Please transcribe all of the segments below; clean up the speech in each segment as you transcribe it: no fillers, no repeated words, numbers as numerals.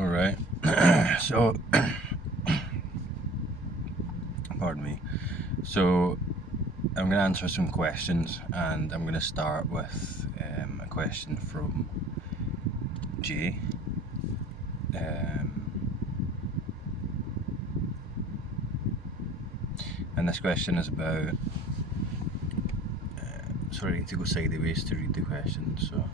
Alright, so, pardon me. So, I'm going to answer some questions, and I'm going to start with a question from Jay. And this question is about, sorry, I need to go sideways to read the question, so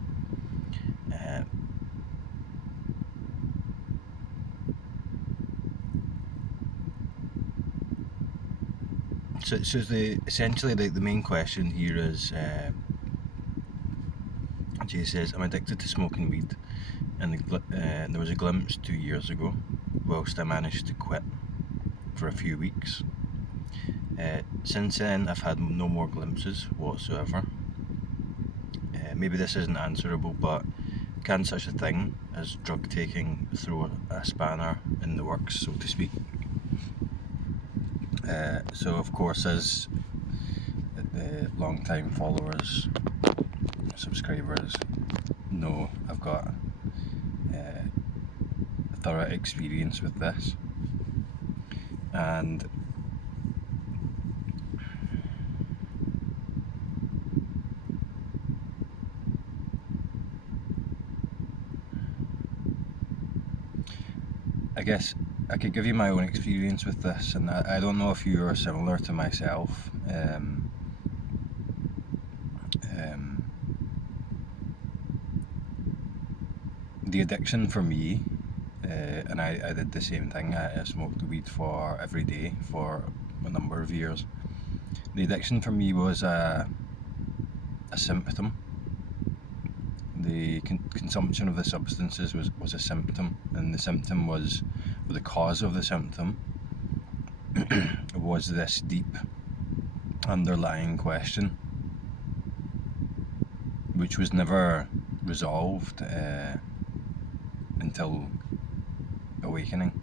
essentially the main question here is, Jay says, I'm addicted to smoking weed, and there was a glimpse 2 years ago whilst I managed to quit for a few weeks. Since then I've had no more glimpses whatsoever. Maybe this isn't answerable, but can such a thing as drug taking throw a spanner in the works, so to speak? So of course, as the long time followers, subscribers know, I've got thorough experience with this, and I guess I could give you my own experience with this, and I don't know if you are similar to myself. The addiction for me, and I did the same thing. I smoked weed for every day for a number of years. The addiction for me was a symptom. The consumption of the substances was a symptom, and the symptom was, or the cause of the symptom was this deep underlying question, which was never resolved until awakening.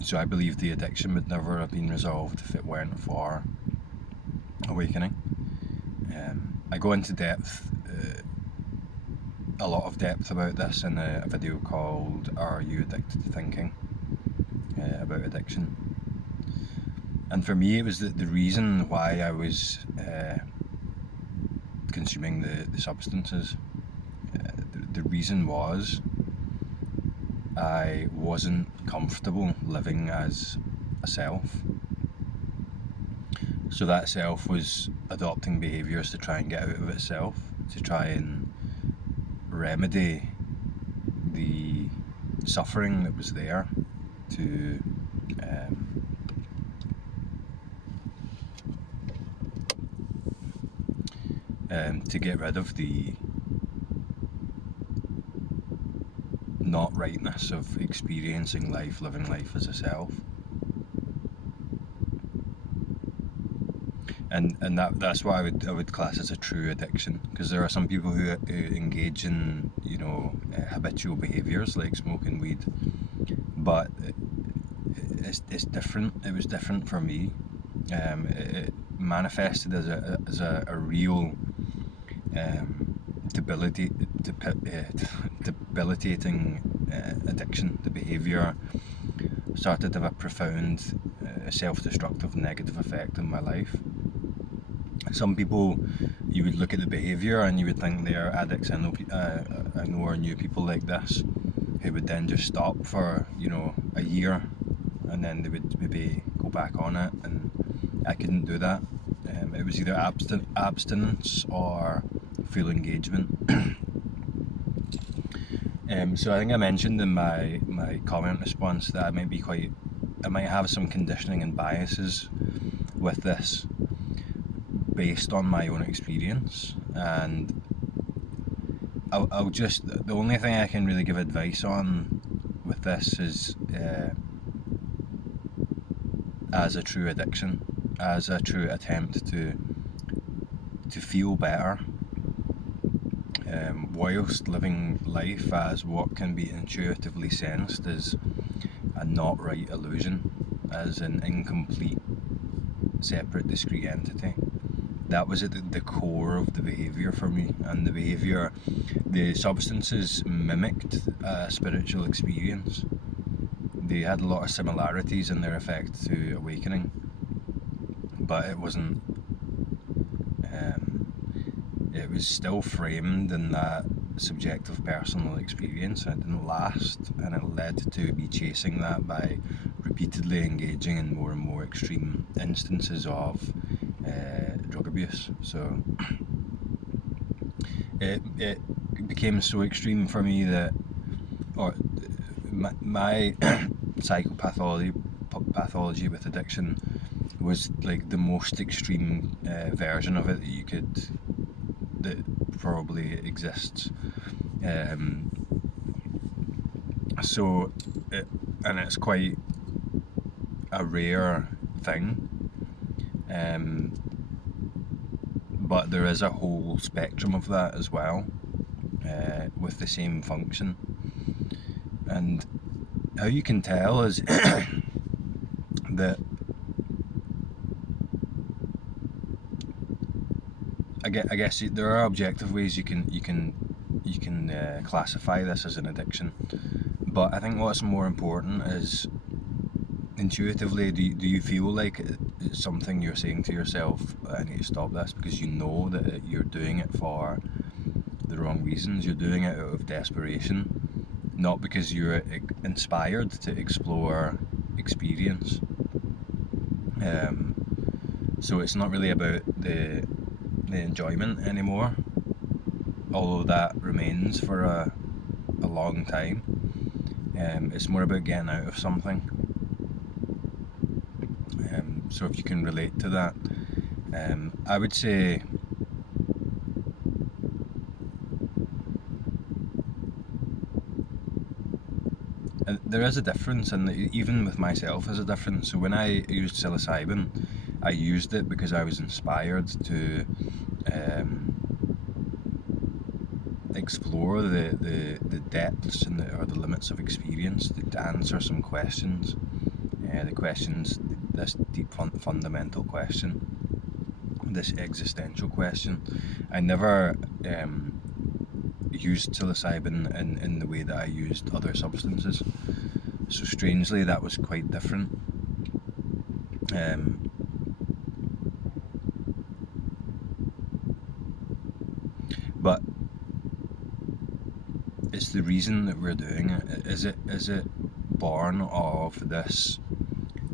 So I believe the addiction would never have been resolved if it weren't for awakening. I go into depth, a lot of depth about this in a video called Are You Addicted to Thinking? About addiction. And for me, it was the reason why I was consuming the substances. The reason was I wasn't comfortable living as a self. So that self was adopting behaviours to try and get out of itself, to try and remedy the suffering that was there, to get rid of the not rightness of experiencing life, living life as a self. And that's what I would class as a true addiction, because there are some people who engage in habitual behaviours like smoking weed, but it's different. It was different for me. It manifested as a real debilitating addiction. The behaviour started to have a profound self-destructive negative effect on my life. Some people, you would look at the behaviour and you would think they are addicts. I know or knew people like this who would then just stop for a year, and then they would maybe go back on it, and I couldn't do that. It was either abstinence or full engagement. So I think I mentioned in my comment response that I might have some conditioning and biases with this based on my own experience, and I'll just, the only thing I can really give advice on with this is as a true addiction, as a true attempt to feel better, whilst living life as what can be intuitively sensed as a not right illusion, as an incomplete, separate, discrete entity. that was at the core of the behaviour for me. And the substances mimicked a spiritual experience. They had a lot of similarities in their effect to awakening, but it wasn't. It was still framed in that subjective personal experience, and it didn't last, and it led to me chasing that by repeatedly engaging in more and more extreme instances of drug abuse. So it became so extreme for me that, or my pathology with addiction was like the most extreme version of it that probably exists. And it's quite a rare thing, but there is a whole spectrum of that as well, with the same function. And how you can tell is that I guess there are objective ways you can classify this as an addiction, but I think what's more important is intuitively, do you feel like it's something you're saying to yourself, I need to stop this, because you know that you're doing it for the wrong reasons. You're doing it out of desperation, not because you're inspired to explore experience. So it's not really about the enjoyment anymore, although that remains for a long time. It's more about getting out of something. So if you can relate to that, I would say there is a difference, and even with myself there's a difference. So when I used psilocybin, I used it because I was inspired to explore the depths or the limits of experience, to answer some questions. This deep fundamental question, this existential question. I never used psilocybin in the way that I used other substances. So strangely, that was quite different. But it's the reason that we're doing it. Is it born of this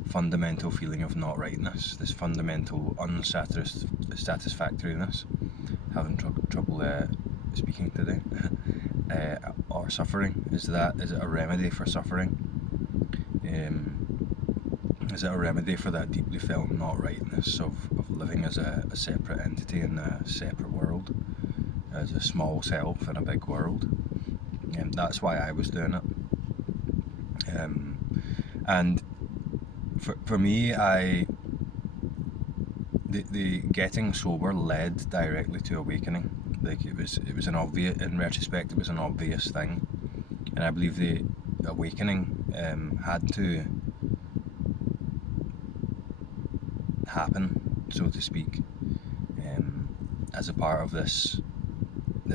fundamental feeling of not rightness, this fundamental unsatisfactoriness, having trouble speaking today, or suffering? Is it a remedy for suffering? Is it a remedy for that deeply felt not rightness of living as a separate entity in a separate world, as a small self in a big world? That's why I was doing it. And for me, the getting sober led directly to awakening. Like it was an obvious, in retrospect, it was an obvious thing, and I believe the awakening had to happen, so to speak, as a part of this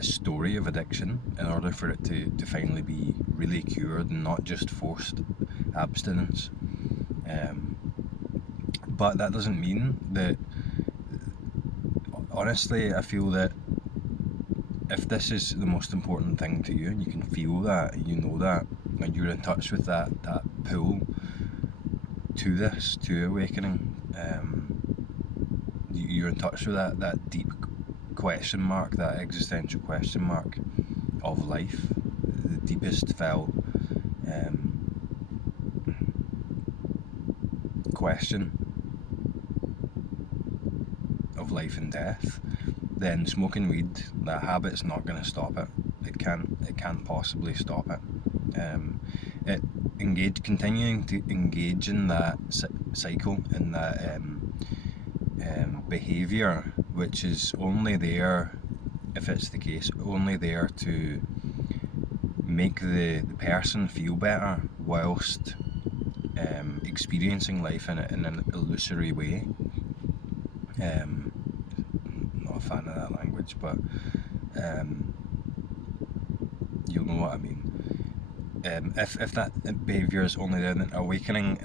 story of addiction, in order for it to finally be really cured and not just forced abstinence. But that doesn't mean that, honestly, I feel that if this is the most important thing to you, and you can feel that, you know that, and you're in touch with that pull to awakening, you're in touch with that deep question mark, that existential question mark of life, the deepest felt question of life and death, then smoking weed, that habit's not going to stop it. It can't possibly stop it. Continuing to engage in that cycle, in that behaviour, which is only there, if it's the case, only there to make the person feel better whilst experiencing life in an illusory way. a fan of that language, but you'll know what I mean. If that behaviour is only an awakening,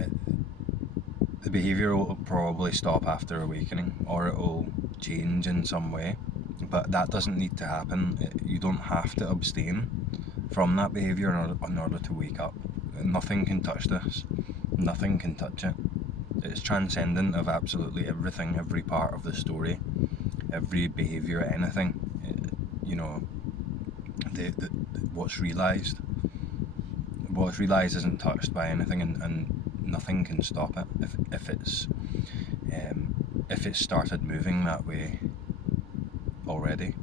the behaviour will probably stop after awakening, or it will change in some way, but that doesn't need to happen. You don't have to abstain from that behaviour in order to wake up. Nothing can touch this. Nothing can touch it. It's transcendent of absolutely everything, every part of the story, every behaviour, anything. The what's realised isn't touched by anything, and nothing can stop it if it's started moving that way already.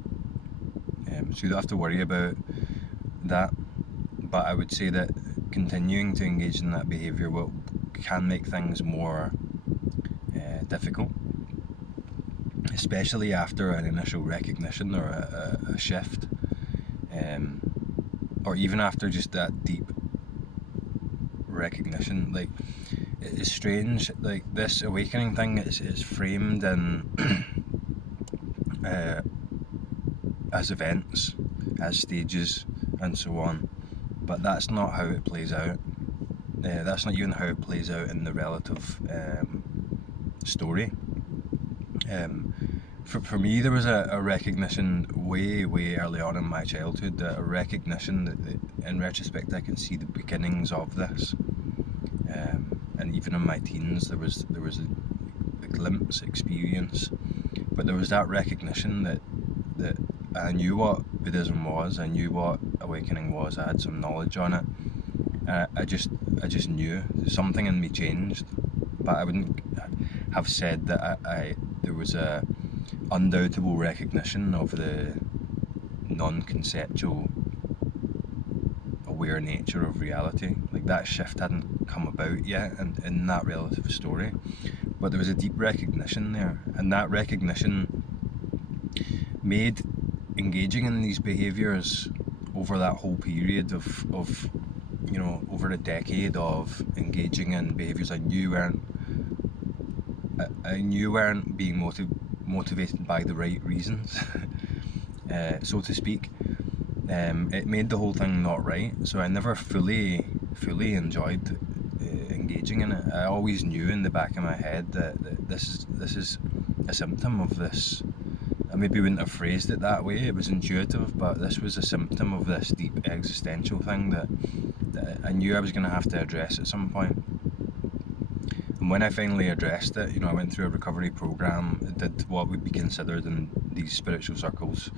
So you don't have to worry about that. But I would say that continuing to engage in that behaviour can make things more difficult, especially after an initial recognition or a shift, or even after just that deep recognition. Like, it's strange, like this awakening thing is framed in as events, as stages, and so on, but that's not how it plays out. That's not even how it plays out in the relative story. For me, there was a recognition way early on in my childhood, a recognition that in retrospect I can see the beginnings of this, and even in my teens there was a glimpse, experience, but there was that recognition that I knew what Buddhism was, I knew what awakening was, I had some knowledge on it. I just knew something in me changed, but I wouldn't have said that there was a undoubtable recognition of the non-conceptual aware nature of reality. Like, that shift hadn't come about yet in that relative story, but there was a deep recognition there, and that recognition made engaging in these behaviours over that whole period of over a decade of engaging in behaviours I knew weren't being motivated by the right reasons, so to speak. It made the whole thing not right, so I never fully enjoyed engaging in it. I always knew in the back of my head that this is a symptom of this. I maybe wouldn't have phrased it that way, it was intuitive, but this was a symptom of this deep existential thing that I knew I was going to have to address at some point. And when I finally addressed it, I went through a recovery program, did what would be considered in these spiritual circles,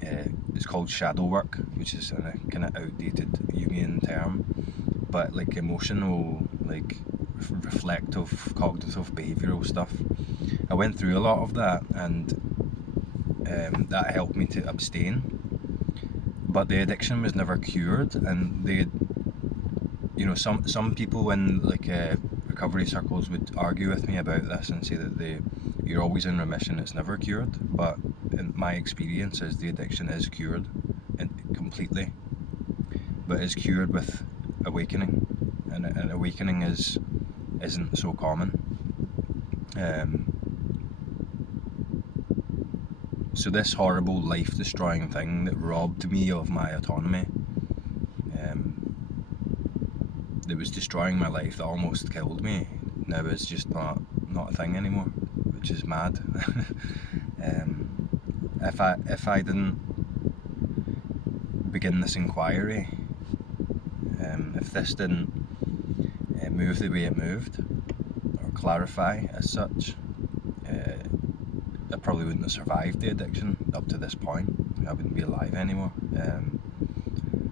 it's called shadow work, which is a kind of outdated Jungian term, but like emotional, like reflective, cognitive, behavioural stuff. I went through a lot of that, and that helped me to abstain, but the addiction was never cured. And some people in recovery circles would argue with me about this and say that you're always in remission, it's never cured. But in my experience is the addiction is cured completely, but is cured with awakening, and awakening isn't so common. So this horrible life-destroying thing that robbed me of my autonomy, that was destroying my life, that almost killed me, now is just not a thing anymore, which is mad. If I didn't begin this inquiry, if this didn't move the way it moved, or clarify as such, I probably wouldn't have survived the addiction up to this point. I wouldn't be alive anymore.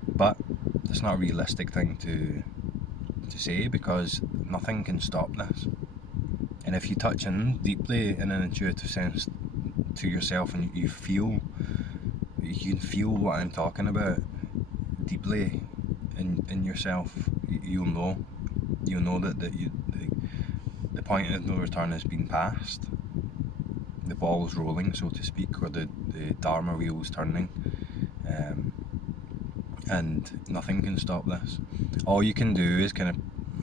But it's not a realistic thing to say, because nothing can stop this. And if you touch in deeply in an intuitive sense to yourself, and you can feel what I'm talking about deeply in yourself, you'll know that the point of no return has been passed. The ball's rolling, so to speak, or the Dharma wheel's turning, and nothing can stop this. All you can do is kind of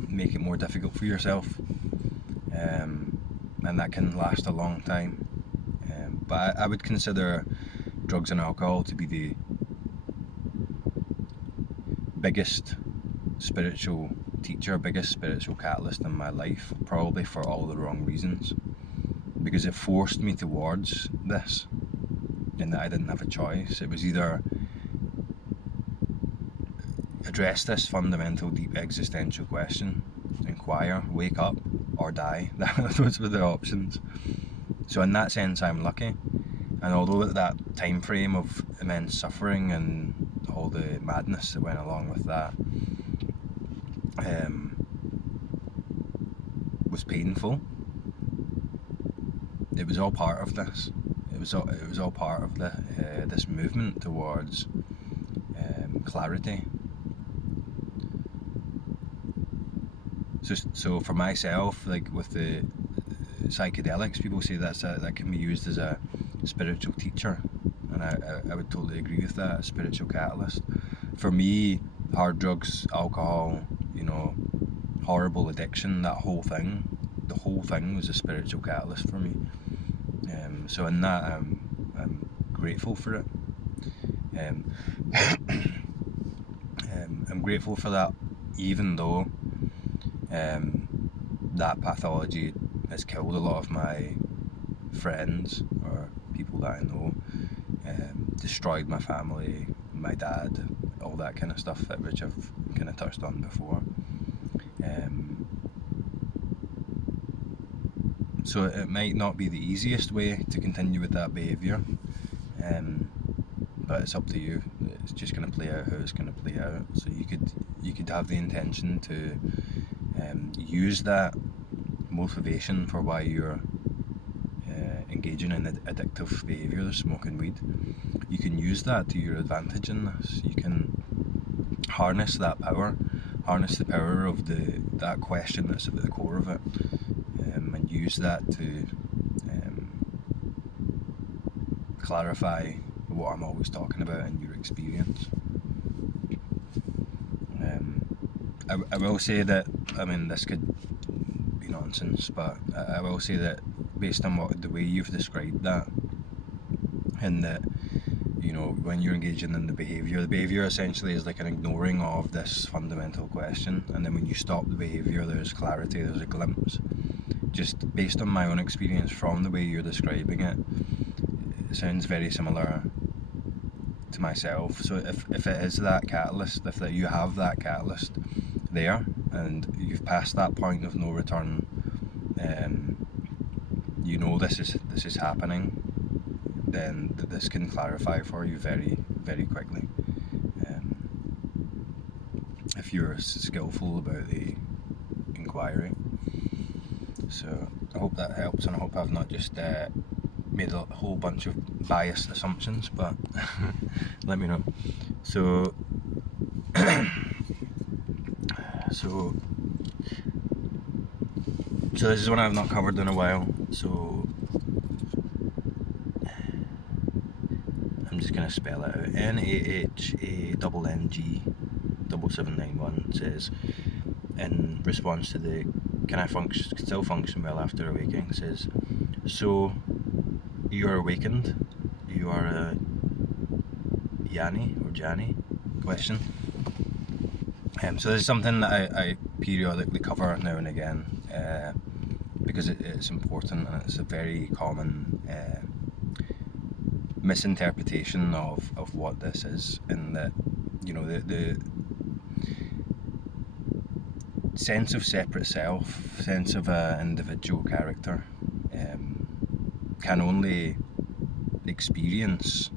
make it more difficult for yourself, and that can last a long time. But I would consider drugs and alcohol to be the biggest spiritual teacher, biggest spiritual catalyst in my life, probably for all the wrong reasons, because it forced me towards this, in that I didn't have a choice. It was either address this fundamental, deep existential question, inquire, wake up, or die. Those were the options. So in that sense, I'm lucky. And although that time frame of immense suffering and all the madness that went along with that was painful, it was all part of this. It was all part of this movement towards clarity. So for myself, like with the psychedelics, people say that can be used as a spiritual teacher, and I would totally agree with that, a spiritual catalyst. For me, hard drugs, alcohol, horrible addiction, the whole thing was a spiritual catalyst for me. So in that, I'm grateful for it. I'm grateful for that, even though that pathology has killed a lot of my friends or people that I know, destroyed my family, my dad, all that kind of stuff, which I've kind of touched on before. So it might not be the easiest way to continue with that behaviour, but it's up to you. It's just going to play out how it's going to play out. So you could have the intention to use that motivation for why you're engaging in addictive behaviour, smoking weed. You can use that to your advantage in this. You can harness that power, harness the power of that question that's at the core of it, and use that to clarify what I'm always talking about in your experience. I will say that, this could be nonsense, but I will say that based on the way you've described that, and that, when you're engaging in the behaviour essentially is like an ignoring of this fundamental question, and then when you stop the behaviour, there's clarity, there's a glimpse. Just based on my own experience from the way you're describing it, it sounds very similar to myself. So if it is that catalyst, if that you have that catalyst there, and you've passed that point of no return, this is happening, then this can clarify for you very, very quickly, if you're skillful about the inquiry. So I hope that helps, and I hope I've not just made a whole bunch of biased assumptions, but let me know. So this is one I've not covered in a while, so I'm just going to spell it out. NAHANG7791 says, in response to the can I still function well after awakening, says, so you are awakened, you are a Jani question. So this is something that I periodically cover now and again, because it's important, and it's a very common misinterpretation of what this is, in that the sense of separate self, sense of an individual character, can only experience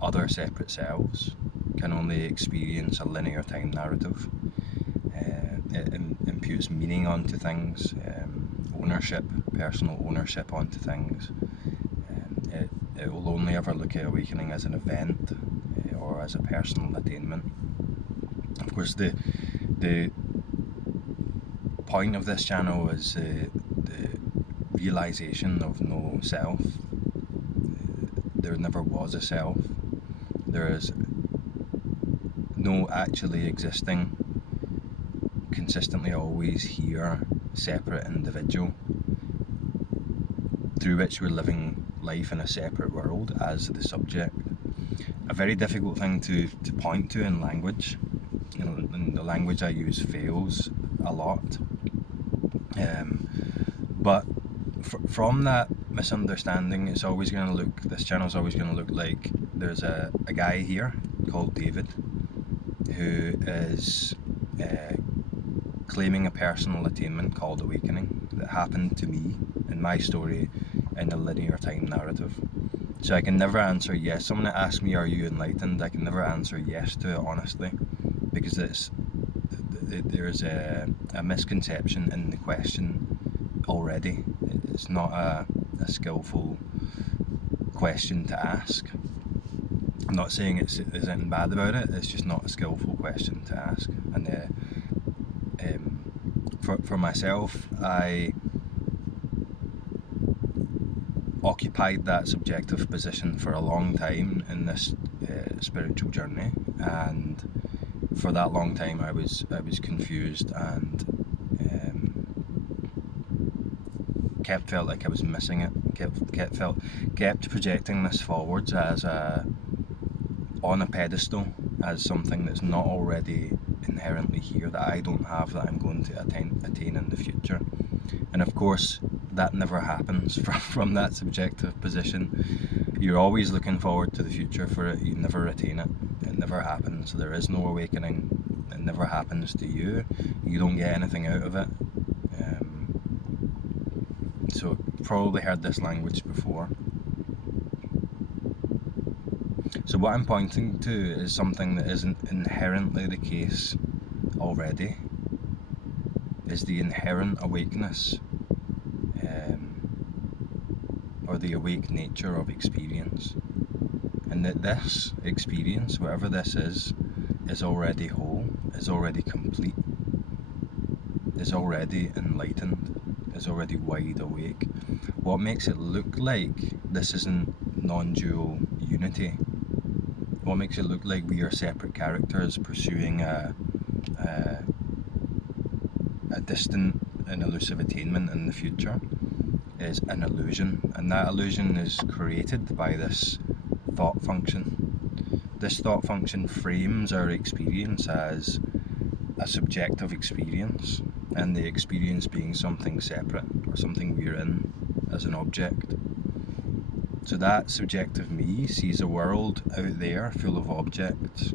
other separate selves, can only experience a linear time narrative. It imputes meaning onto things, ownership, personal ownership onto things. It will only ever look at awakening as an event or as a personal attainment. Of course, the point of this channel is the realization of no self. There never was a self. There is no actually existing, consistently always here, separate individual through which we're living life in a separate world as the subject. A very difficult thing to point to in language. And the language I use fails a lot. But from that misunderstanding, it's always going to look, this channel's always going to look like there's a guy here called David who is claiming a personal attainment called awakening that happened to me in my story in a linear time narrative. So I can never answer yes. Someone that asks me, are you enlightened? I can never answer yes to it honestly, because there's a misconception in the question already. It's not a skillful question to ask. I'm not saying there's anything bad about it, it's just not a skillful question to ask. And for myself, I occupied that subjective position for a long time in this spiritual journey, and for that long time I was confused and felt like I was missing it. Kept projecting this forwards as on a pedestal, as something that's not already inherently here, that I don't have, that I'm going to attain in the future. And of course that never happens from that subjective position. You're always looking forward to the future for it, you never attain it. It never happens. There is no awakening. It never happens to you. You don't get anything out of it. So probably heard this language before. So what I'm pointing to is something that isn't inherently the case already, is the inherent awakeness, or the awake nature of experience. And that this experience, whatever this is already whole, is already complete, is already enlightened, is already wide awake. What makes it look like this isn't non-dual unity, what makes it look like we are separate characters pursuing a distant and elusive attainment in the future, is an illusion. And that illusion is created by this thought function. This thought function frames our experience as a subjective experience, and the experience being something separate, or something we're in as an object. So that subjective me sees a world out there full of objects,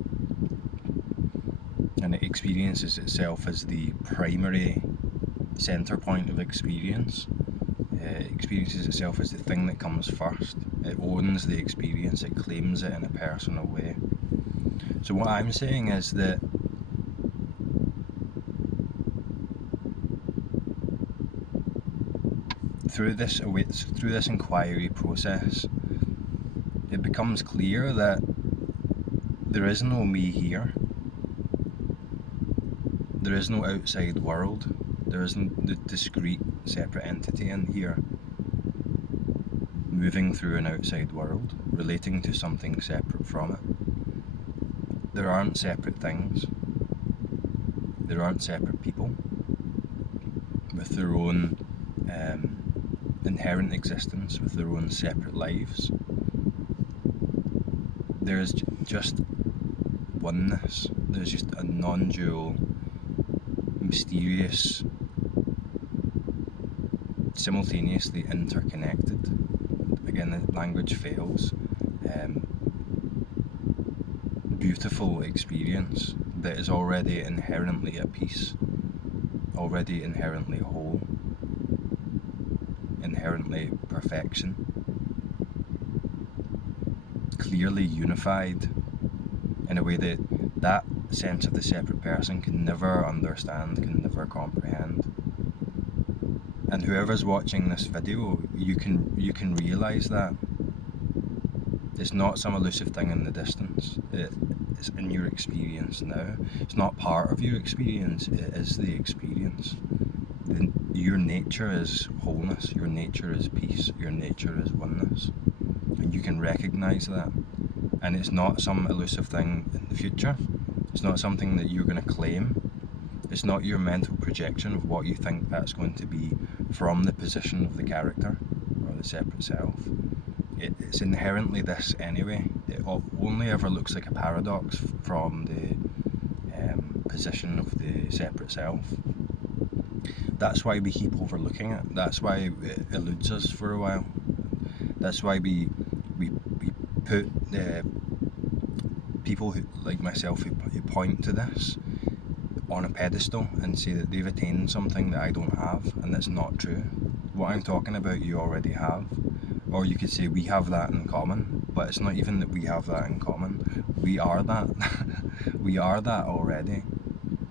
and it experiences itself as the primary center point of experience. It experiences itself as the thing that comes first. It owns the experience, it claims it in a personal way. So what I'm saying is that through this inquiry process, it becomes clear that there is no me here. There is no outside world. There isn't the discrete, separate entity in here, moving through an outside world, relating to something separate from it. There aren't separate things. There aren't separate people with their own inherent existence, with their own separate lives. There is just oneness. There's just a non-dual, mysterious, simultaneously interconnected, again the language fails, beautiful experience that is already inherently at peace, already inherently whole, inherently perfection, clearly unified in a way that that sense of the separate person can never understand, can never comprehend. And whoever's watching this video, you can realise that it's not some elusive thing in the distance. It's in your experience now. It's not part of your experience, it is the experience. Your nature is wholeness, your nature is peace, your nature is oneness. And you can recognise that. And it's not some elusive thing in the future. It's not something that you're going to claim. It's not your mental projection of what you think that's going to be from the position of the character or the separate self. it's inherently this anyway. It only ever looks like a paradox from the position of the separate self. That's why we keep overlooking it. That's why it eludes us for a while. That's why we put people who, like myself, who point to this on a pedestal and say that they've attained something that I don't have, and that's not true. What I'm talking about, you already have. Or you could say we have that in common, but it's not even that we have that in common. We are that. We are that already.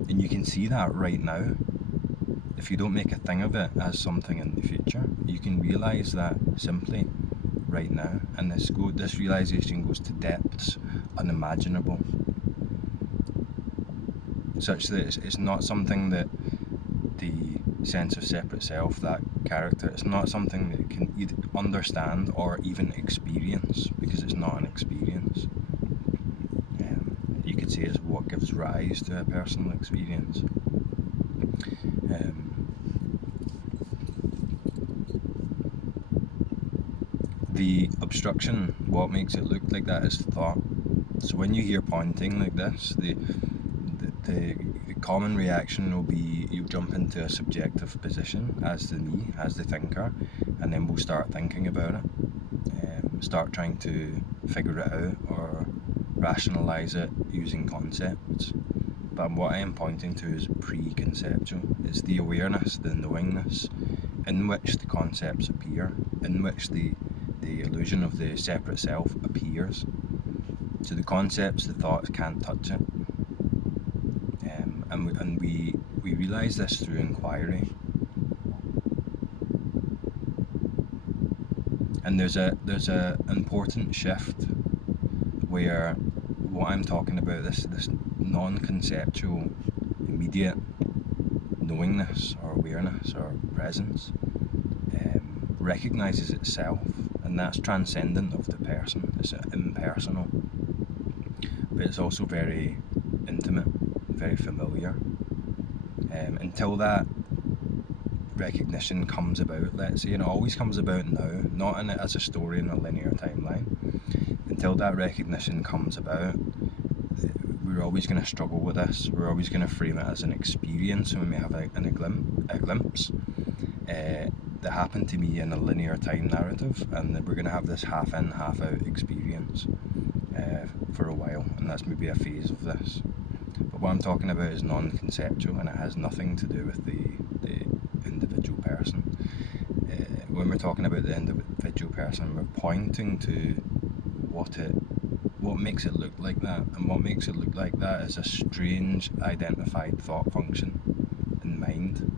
And you can see that right now. If you don't make a thing of it as something in the future, you can realise that simply right now. And this realisation goes to depths unimaginable. Such that it's not something that the sense of separate self, that character, it's not something that it can either understand or even experience, because it's not an experience. You could say it's what gives rise to a personal experience. The obstruction, what makes it look like that, is thought. So when you hear pointing like this, the common reaction will be you'll jump into a subjective position as the me, as the thinker, and then we'll start thinking about it, start trying to figure it out or rationalise it using concepts. But what I am pointing to is preconceptual. It's the awareness, the knowingness, in which the concepts appear, in which the illusion of the separate self appears. So the concepts, the thoughts can't touch it. And we realise this through inquiry. And there's a important shift where what I'm talking about, this non-conceptual, immediate knowingness or awareness or presence, recognises itself, and that's transcendent of the person. It's impersonal, but it's also very intimate, very familiar. Until that recognition comes about, let's say, and it always comes about now, not in it as a story in a linear timeline. Until that recognition comes about, we're always going to struggle with this. We're always going to frame it as an experience, and we may have a glimpse that happened to me in a linear time narrative, and that we're going to have this half in, half out experience for a while, and that's maybe a phase of this. But what I'm talking about is non-conceptual, and it has nothing to do with the individual person. When we're talking about the individual person, we're pointing to what makes it look like that, and what makes it look like that is a strange identified thought function in mind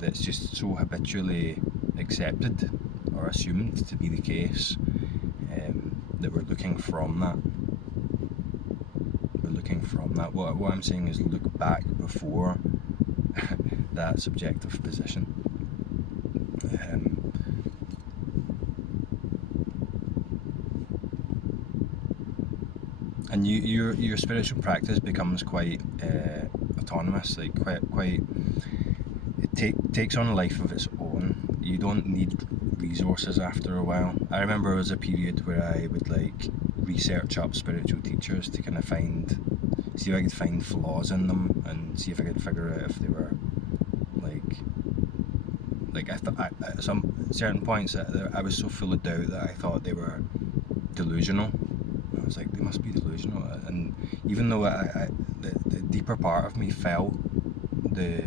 that's just so habitually accepted or assumed to be the case that we're looking from that. What I'm saying is look back before that subjective position. And your spiritual practice becomes quite autonomous, like quite. It takes on a life of its own. You don't need resources after a while. I remember there was a period where I would like research up spiritual teachers to kind of see if I could find flaws in them, and see if I could figure out if they were like at some certain points I was so full of doubt that I thought they were delusional. I was like, they must be delusional. And even though the deeper part of me felt the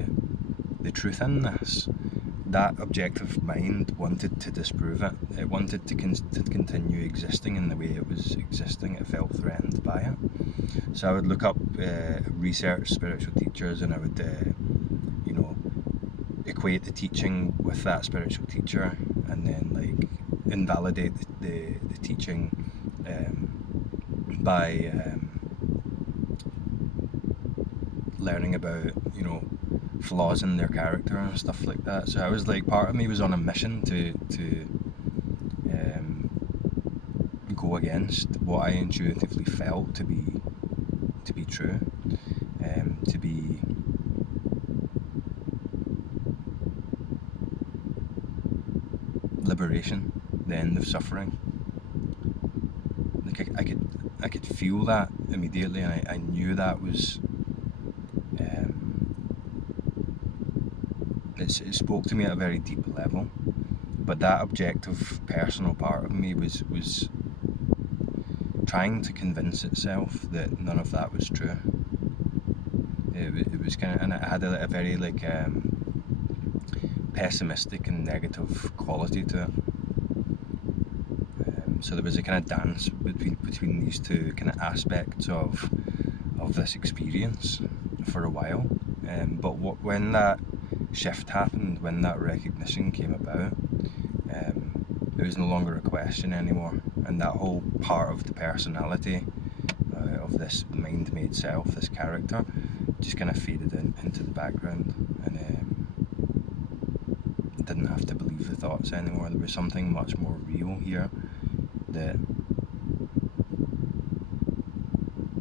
truth in this, that objective mind wanted to disprove it. It wanted to continue existing in the way it was existing. It felt threatened by it. So I would look up, research spiritual teachers, and I would, equate the teaching with that spiritual teacher, and then like invalidate the teaching by learning about flaws in their character and stuff like that. So I was like, part of me was on a mission to go against what I intuitively felt to be true, to be liberation, the end of suffering. like I could feel that immediately, and I knew that was. It spoke to me at a very deep level, but that objective, personal part of me was trying to convince itself that none of that was true. It was kind of, and it had a very like pessimistic and negative quality to it. So there was a kind of dance between these two kind of aspects of this experience for a while. But when that shift happened, when that recognition came about, it was no longer a question anymore, and that whole part of the personality of this mind-made self, this character, just kind of faded into the background, and didn't have to believe the thoughts anymore. There was something much more real here that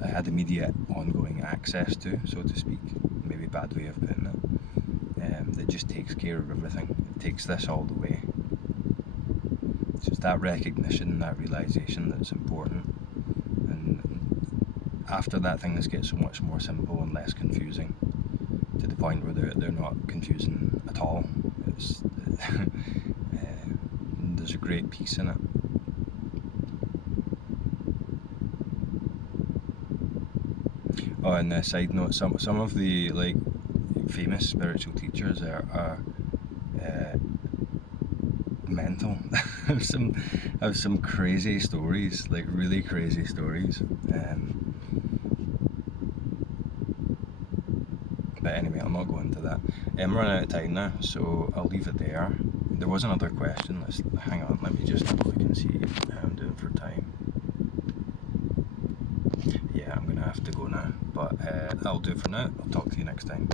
I had immediate ongoing access to, so to speak. Maybe a bad way of putting it. That just takes care of everything. It takes this all the way. So it's that recognition, that realisation that's important. And after that, things get so much more simple and less confusing, to the point where they're not confusing at all. It's there's a great peace in it. Oh, and a side note, some of the like famous spiritual teachers are mental. have some crazy stories, like really crazy stories. But anyway, I'll not go into that. I'm running out of time now, so I'll leave it there. There was another question. Hang on, let me just have a look and see how I'm doing for time. Yeah, I'm gonna have to go now, but that'll do it for now. I'll talk to you next time.